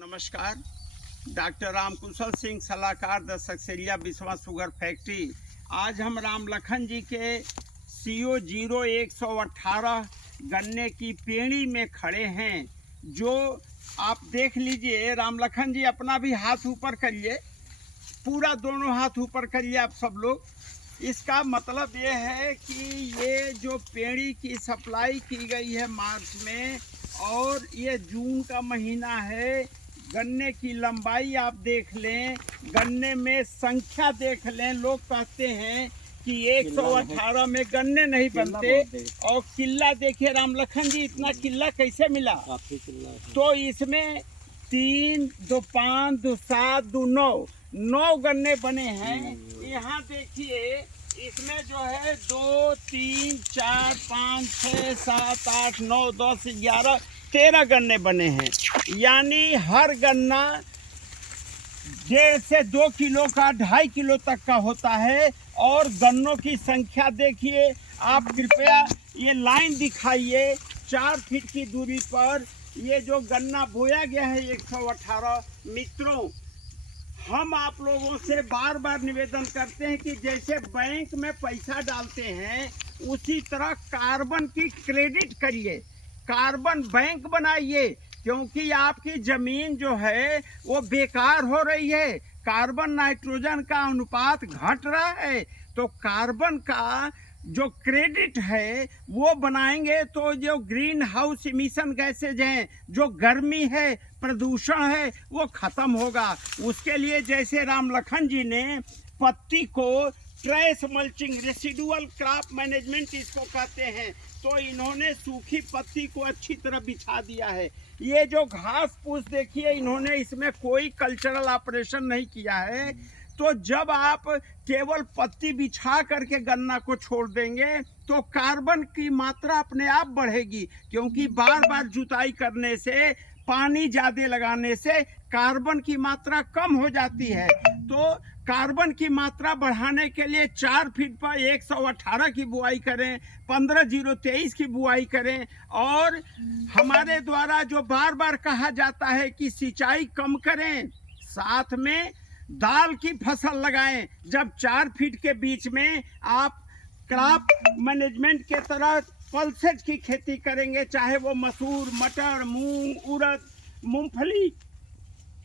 नमस्कार। डॉक्टर राम कुशल सिंह, सलाहकार the Saksaria Biswa sugar factory. आज हम राम लखन जी के CO 0118 गन्ने की पेड़ी में खड़े हैं। जो आप देख लीजिए, राम लखन जी अपना भी हाथ ऊपर करिए, पूरा दोनों हाथ ऊपर करिए आप सब लोग। इसका मतलब ये है कि ये जो पेड़ी की सप्लाई की गई है मार्च में, और ये जून का महीना है। गन्ने की लंबाई आप देख लें, गन्ने में संख्या देख लें। लोग कहते हैं कि 118 में गन्ने नहीं बनते, और किल्ला देखिए राम लखन जी, इतना किल्ला कैसे मिला? तो इसमें 3, 2, 5, 2, 7, 2, 9 गन्ने बने हैं। यहाँ देखिए, इसमें जो है 2, 3, 4, 5, 6, 7, 8, 9, 10, 11, 13 गन्ने बने हैं। यानी हर गन्ना 1.5 से 2 किलो का, 2.5 किलो तक का होता है। और गन्नों की संख्या देखिए आप, कृपया ये लाइन दिखाइए। 4 फीट की दूरी पर ये जो गन्ना बोया गया है 118। मित्रों, हम आप लोगों से बार बार निवेदन करते हैं कि जैसे बैंक में पैसा डालते हैं, उसी तरह कार्बन की क्रेडिट करिए, कार्बन बैंक बनाइए। क्योंकि आपकी जमीन जो है वो बेकार हो रही है, कार्बन नाइट्रोजन का अनुपात घट रहा है। तो कार्बन का जो क्रेडिट है वो बनाएंगे तो जो ग्रीन हाउस इमिशन गैसेज हैं, जो गर्मी है, प्रदूषण है, वो खत्म होगा। उसके लिए जैसे राम लखन जी ने पत्ती को trace mulching, residual crop management इसको कहते हैं, तो इन्होंने सूखी पत्ती को अच्छी तरह बिछा दिया है। ये जो घास फूस देखिए, इन्होंने इसमें कोई कल्चरल ऑपरेशन नहीं किया है। तो जब आप केवल पत्ती बिछा करके गन्ना को छोड़ देंगे तो कार्बन की मात्रा अपने आप बढ़ेगी। क्योंकि बार बार जुताई करने से, पानी ज़्यादा लगाने से कार्बन की मात्रा कम हो जाती है। तो कार्बन की मात्रा बढ़ाने के लिए 4 फीट पर 118 की बुआई करें, 15-0-23 की बुआई करें। और हमारे द्वारा जो बार बार कहा जाता है कि सिंचाई कम करें, साथ में दाल की फसल लगाएं। जब 4 फीट के बीच में आप क्रॉप मैनेजमेंट के तरह पल्सेज की खेती करेंगे, चाहे वो मसूर, मटर, मूंग, उड़द, मूंगफली,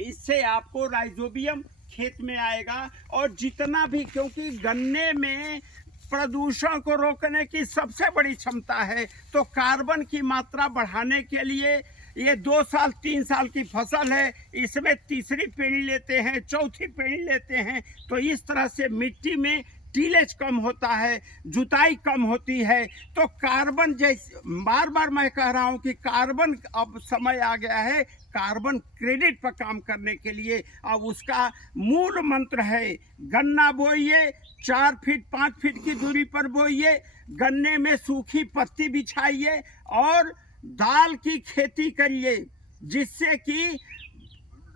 इससे आपको राइजोबियम खेत में आएगा। और जितना भी, क्योंकि गन्ने में प्रदूषण को रोकने की सबसे बड़ी क्षमता है, तो कार्बन की मात्रा बढ़ाने के लिए ये 2 साल 3 साल की फसल है, इसमें तीसरी पेड़ी लेते हैं, चौथी पेड़ी लेते हैं। तो इस तरह से मिट्टी में टीलेज कम होता है, जुताई कम होती है। तो कार्बन, जैसे बार बार मैं कह रहा हूँ कि कार्बन, अब समय आ गया है कार्बन क्रेडिट पर काम करने के लिए। अब उसका मूल मंत्र है, गन्ना बोइए, 4 फीट 5 फीट की दूरी पर बोइए, गन्ने में सूखी पत्ती बिछाइए और दाल की खेती करिए। जिससे कि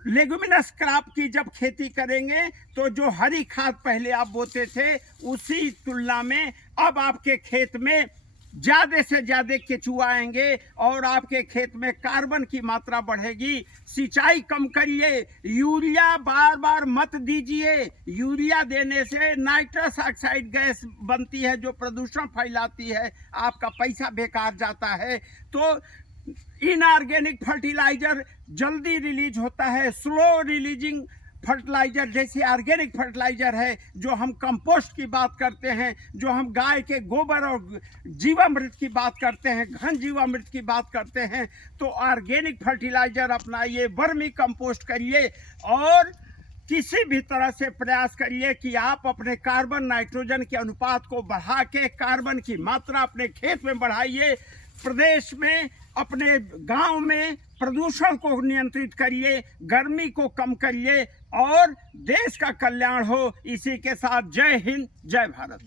लेगुमिनस क्रॉप की जब खेती करेंगे तो जो हरी खाद पहले आप बोते थे, उसी तुलना में अब आपके खेत में ज़्यादा से ज़्यादा केचुआ आएंगे और आपके खेत में कार्बन की मात्रा बढ़ेगी। सिंचाई कम करिए, यूरिया बार बार मत दीजिए। यूरिया देने से नाइट्रस ऑक्साइड गैस बनती है जो प्रदूषण फैलाती है, आपका पैसा बेकार जाता है। तो इनऑर्गेनिक फर्टिलाइजर जल्दी रिलीज होता है, स्लो रिलीजिंग फर्टिलाइजर जैसे ऑर्गेनिक फर्टिलाइजर है, जो हम कंपोस्ट की बात करते हैं, जो हम गाय के गोबर और जीवामृत की बात करते हैं, घन जीवामृत की बात करते हैं। तो ऑर्गेनिक फर्टिलाइजर अपनाइए, वर्मी कंपोस्ट करिए, और किसी भी तरह से प्रयास करिए कि आप अपने कार्बन नाइट्रोजन के अनुपात को बढ़ा के कार्बन की मात्रा अपने खेत में बढ़ाइए। प्रदेश में, अपने गांव में प्रदूषण को नियंत्रित करिए, गर्मी को कम करिए, और देश का कल्याण हो। इसी के साथ जय हिंद, जय भारत।